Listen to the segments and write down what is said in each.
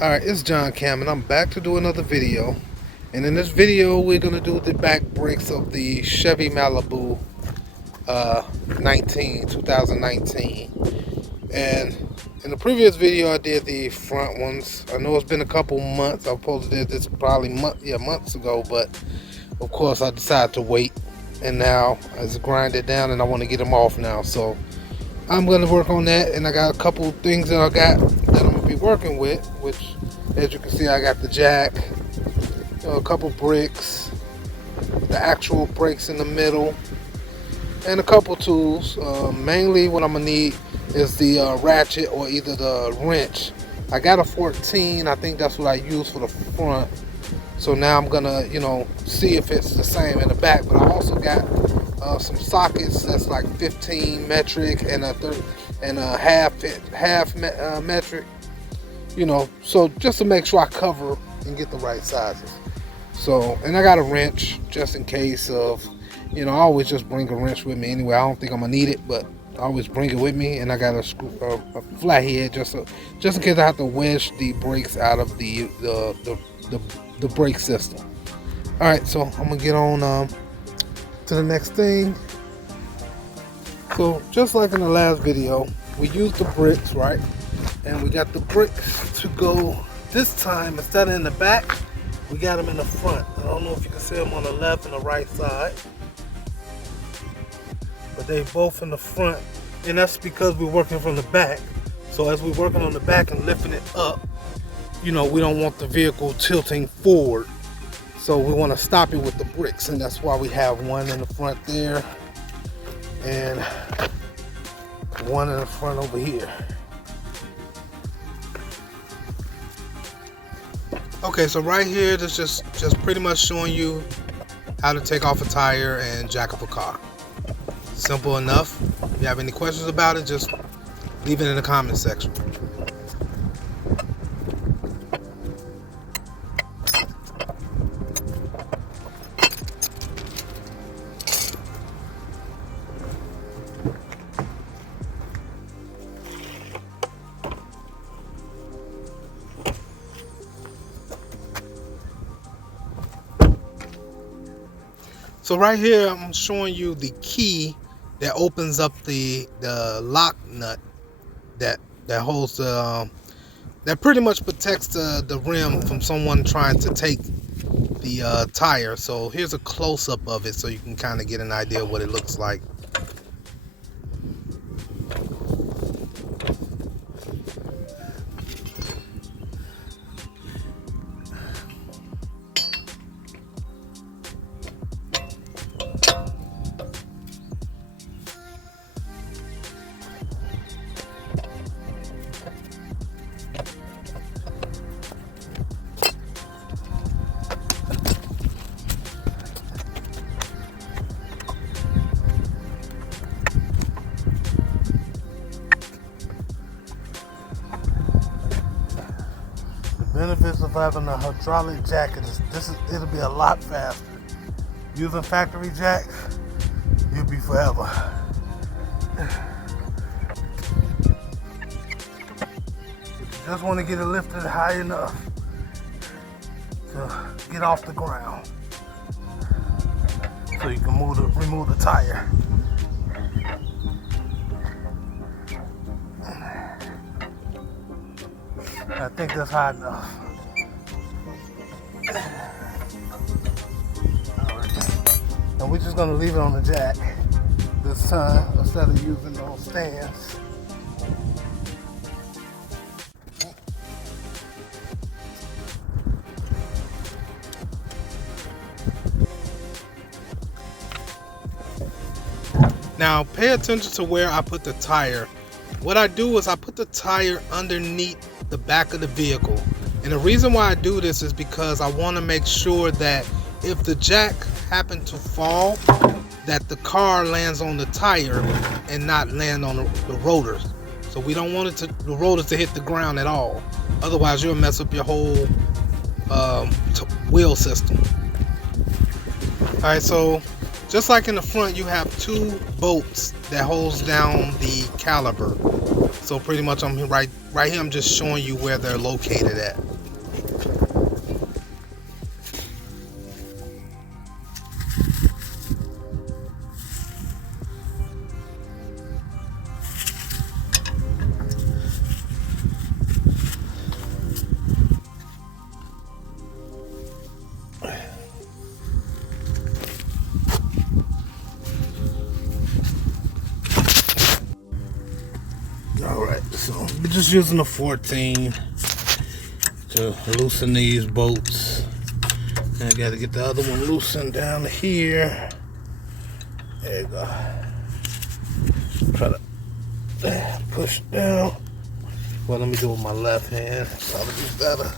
Alright, it's John Cam and I'm back to do another video. And in this video we're going to do the back brakes of the Chevy Malibu 2019. And in the previous video I did the front ones. I know it's been a couple months. I was supposed to do this probably months ago, but of course I decided to wait. And now it's grinded down and I want to get them off now. So I'm going to work on that, and I got a couple things that I'm going to be working with, which as you can see I got the jack, a couple bricks, the actual brakes in the middle, and a couple tools. Mainly what I'm going to need is the ratchet or either the wrench. I got a 14, I think that's what I use for the front. So now I'm going to, see if it's the same in the back, but I also got some sockets that's like 15 metric and a half metric, so just to make sure I cover and get the right sizes. So, and I got a wrench just in case of, I always just bring a wrench with me anyway. I don't think I'm gonna need it, but I always bring it with me. And I got a flathead just in case I have to wedge the brakes out of the brake system. All right, so I'm gonna get on to the next thing. So just like in the last video, we used the bricks, right? And we got the bricks to go this time. Instead of in the back, we got them in the front. I don't know if you can see them on the left and the right side, but they both in the front, and that's because we're working from the back. So as we're working on the back and lifting it up, we don't want the vehicle tilting forward. So we want to stop it with the bricks, and that's why we have one in the front there and one in the front over here. Okay, so right here, this just pretty much showing you how to take off a tire and jack up a car. Simple enough. If you have any questions about it, just leave it in the comment section. So right here, I'm showing you the key that opens up the lock nut that holds that pretty much protects the rim from someone trying to take the tire. So here's a close-up of it so you can kind of get an idea of what it looks like. Benefits of having a hydraulic jack is it'll be a lot faster. Using factory jacks, you'll be forever. But you just want to get it lifted high enough to get off the ground, so you can remove the tire. I think that's high enough. Alright. And we're just gonna leave it on the jack this time instead of using those stands. Now pay attention to where I put the tire. What I do is I put the tire underneath the back of the vehicle, and the reason why I do this is because I want to make sure that if the jack happened to fall, that the car lands on the tire and not land on the rotors. So we don't want the rotors to hit the ground at all, otherwise you'll mess up your whole wheel system. Alright, so just like in the front, you have two bolts that holds down the caliper. So pretty much I'm right here, I'm just showing you where they're located at. just using a 14 to loosen these bolts. And I got to get the other one loosened down here. There you go. Try to push down. Well, let me do it with my left hand. Probably be better.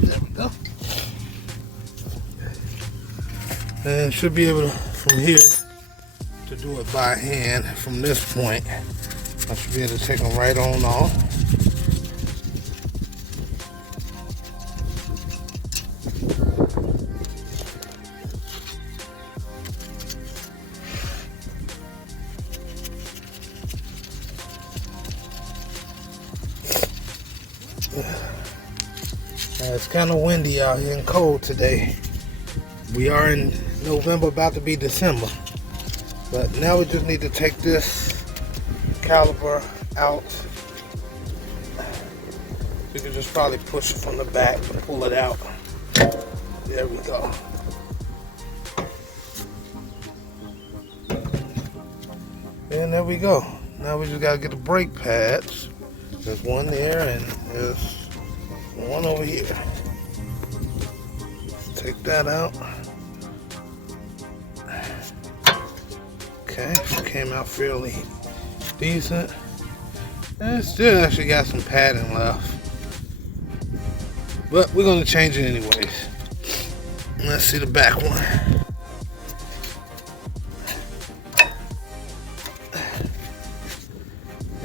There we go. And should be able to, from here, to do it by hand. From this point, I should be able to take them right on off. It's kind of windy out here and cold today. We are in November, about to be December. But now we just need to take this caliper out. We can just probably push it from the back and pull it out. There we go. And there we go. Now we just gotta get the brake pads. There's one there and there's one over here. Let's take that out. Okay, came out fairly decent. And it still actually got some padding left. But we're gonna change it anyways. Let's see the back one.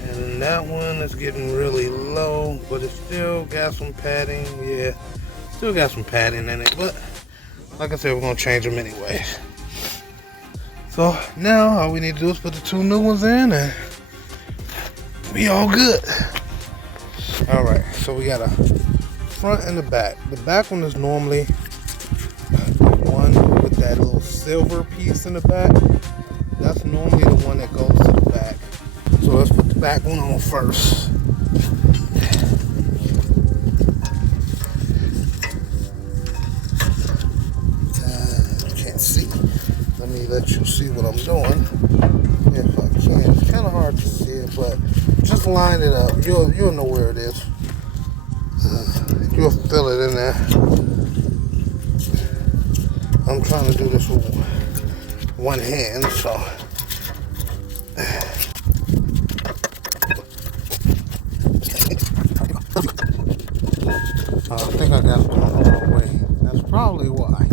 And that one is getting really low, but it still got some padding. Yeah, still got some padding in it, but like I said, we're gonna change them anyways. So now all we need to do is put the two new ones in and we all good. All right, so we got a front and the back. The back one is normally one with that little silver piece in the back. That's normally the one that goes to the back. So let's put the back one on first. You can't see. Let me let you see what I'm doing. If I can. It's kind of hard to see it, but just line it up. You'll know where it is. You'll feel it in there. I'm trying to do this with one hand, so. I think I got it going the wrong way. That's probably why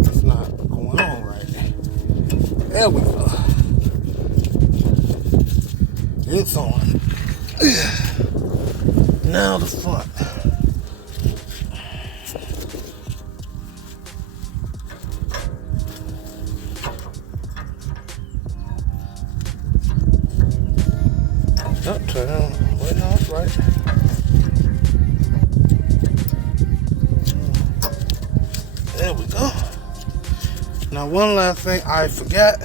it's not going on right. There we go. It's on. Now the front. Oh, turn on. Wait, no, it's right. There we go. Now, one last thing I forgot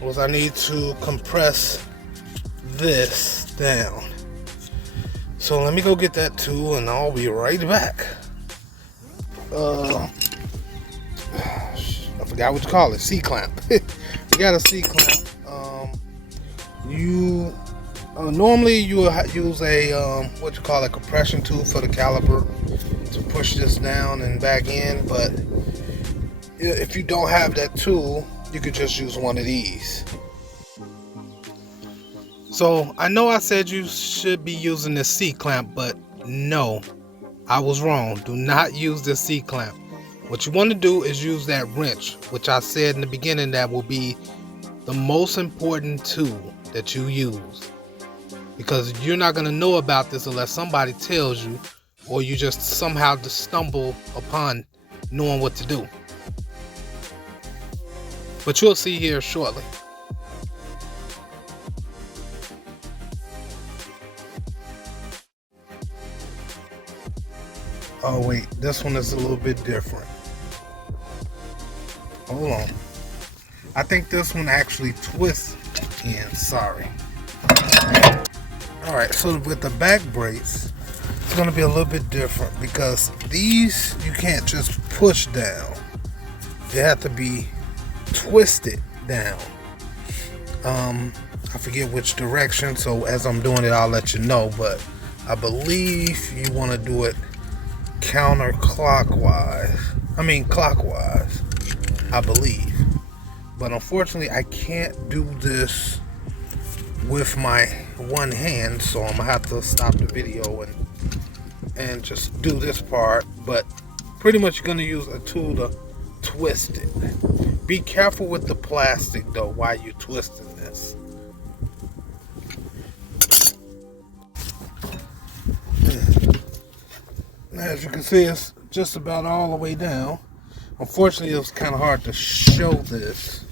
was I need to compress this down. So let me go get that too, and I'll be right back. I forgot what you call it. C-clamp. You got a C-clamp. Normally you will use a what you call a compression tool for the caliper to push this down and back in, but if you don't have that tool, you could just use one of these. So I know I said you should be using the C-clamp, but no, I was wrong. Do not use the C-clamp. What you want to do is use that wrench, which I said in the beginning that will be the most important tool that you use, because you're not going to know about this unless somebody tells you, or you just somehow just stumble upon knowing what to do. But you'll see here shortly. Oh wait, this one is a little bit different. Hold on. I think this one actually twists in, sorry. Alright, so with the back brace, it's going to be a little bit different because these you can't just push down. They have to be twisted down. I forget which direction, so as I'm doing it I'll let you know, but I believe you want to do it clockwise, I believe. But unfortunately I can't do this with my one hand, so I'm gonna have to stop the video and just do this part. But pretty much you're gonna use a tool to twist it. Be careful with the plastic though while you're twisting this. As you can see, it's just about all the way down. Unfortunately, it was kind of hard to show this,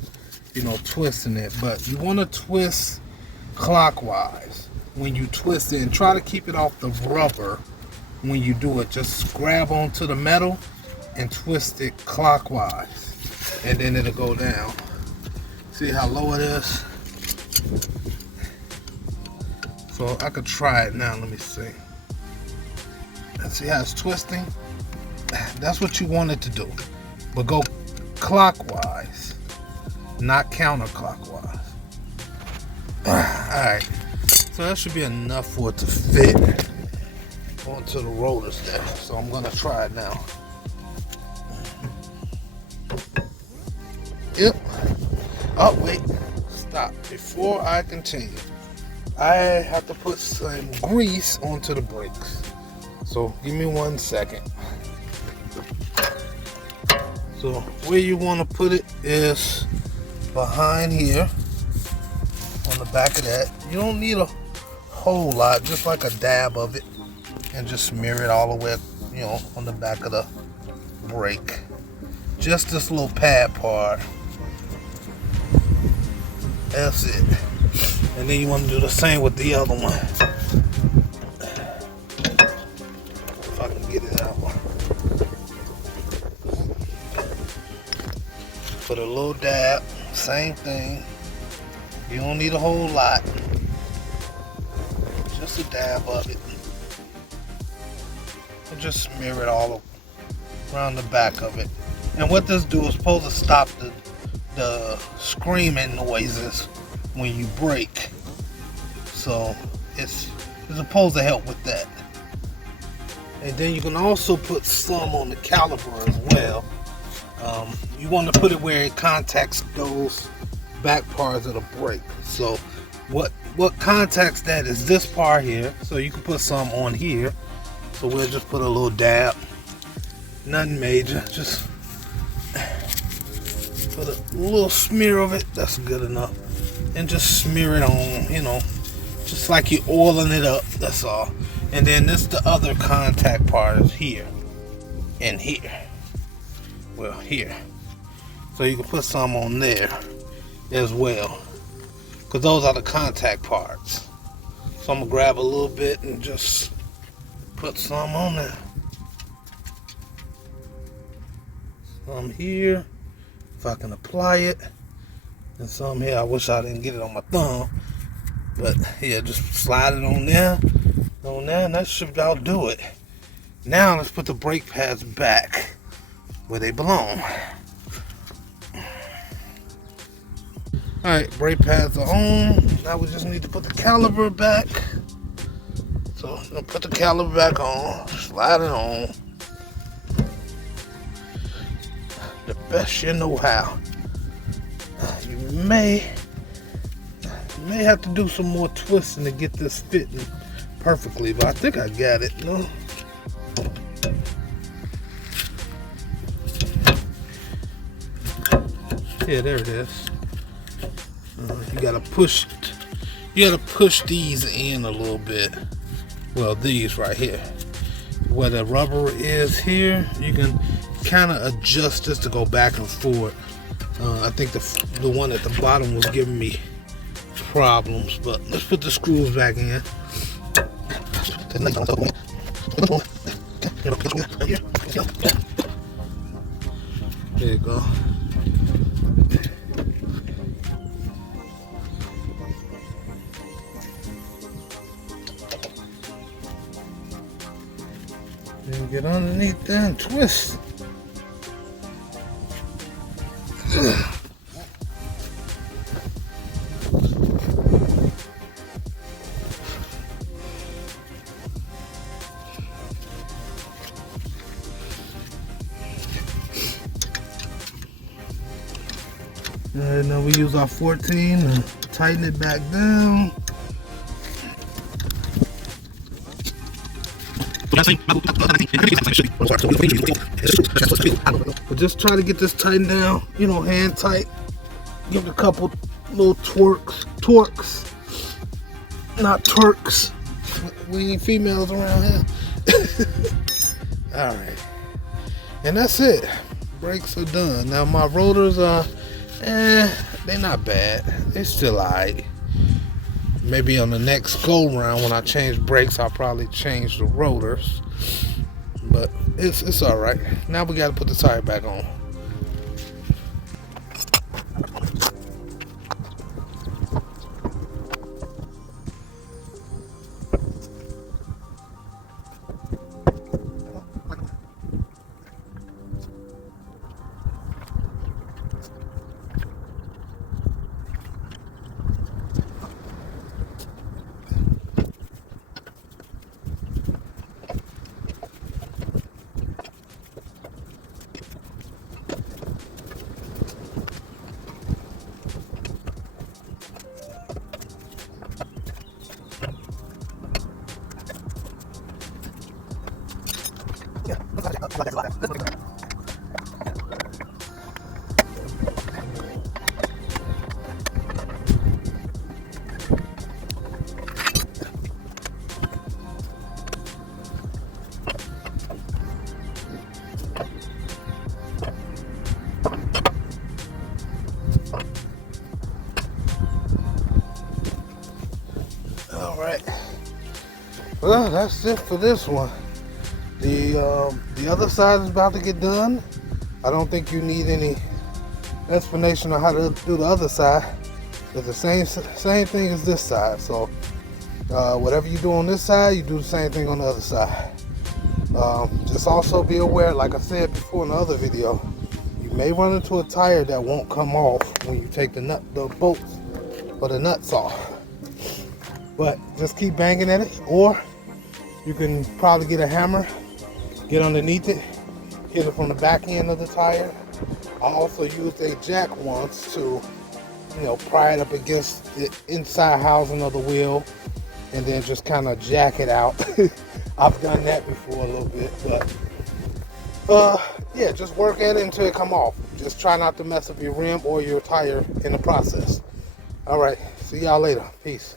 twisting it. But you want to twist clockwise when you twist it, and try to keep it off the rubber when you do it. Just grab onto the metal and twist it clockwise, and then it'll go down. See how low it is? So I could try it now. Let me see. See how it's twisting? That's what you want it to do. But go clockwise, not counterclockwise. Alright. So that should be enough for it to fit onto the rollers there. So I'm going to try it now. Yep. Oh, wait. Stop. Before I continue, I have to put some grease onto the brakes. So give me 1 second. So where you want to put it is behind here on the back of that. You don't need a whole lot, just like a dab of it, and just smear it all the way, on the back of the brake. Just this little pad part. That's it. And then you want to do the same with the other one. Get it out. Put a little dab, same thing. You don't need a whole lot. Just a dab of it. And just smear it all around the back of it. And what this do is supposed to stop the screaming noises when you brake. So it's supposed to help with that. And then you can also put some on the caliper as well. You want to put it where it contacts those back parts of the brake. So what contacts that is this part here. So you can put some on here. So we'll just put a little dab. Nothing major. Just put a little smear of it. That's good enough. And just smear it on, just like you're oiling it up. That's all. And then this the other contact part is here and here. Well, here. So you can put some on there as well, because those are the contact parts. So I'm gonna grab a little bit and just put some on there. Some here, if I can apply it, and some here. I wish I didn't get it on my thumb, but yeah, just slide it on there. And that should about do it. Now let's put the brake pads back where they belong. Alright, brake pads are on. Now we just need to put the caliper back. So I'm gonna put the caliper back on, slide it on. The best you know how. You may have to do some more twisting to get this fitting perfectly, but I think I got it. No. Yeah, there it is. You gotta push these in a little bit. Well, these right here, where the rubber is here, you can kind of adjust this to go back and forth. I think the one at the bottom was giving me problems, but let's put the screws back in. There you go. And get underneath there and twist. and then we use our 14 and tighten it back down. But just try to get this tightened down, you know, hand tight. Give it a couple little torques, not Turks. We ain't females around here. All right, and that's it. Brakes are done. Now my rotors are, they're not bad. They're still alright. Maybe on the next go round when I change brakes, I'll probably change the rotors. But it's alright. Now we gotta put the tire back on. Alright. Well, that's it for this one. The other side is about to get done. I don't think you need any explanation on how to do the other side. It's the same thing as this side. So whatever you do on this side, you do the same thing on the other side. Just also be aware, like I said before in the other video, you may run into a tire that won't come off when you take the bolts or the nuts off. But just keep banging at it, or you can probably get a hammer, get underneath it, hit it from the back end of the tire. I also used a jack once to, you know, pry it up against the inside housing of the wheel and then just kind of jack it out. I've done that before a little bit, but yeah, just work at it until it come off. Just try not to mess up your rim or your tire in the process. All right, see y'all later. Peace.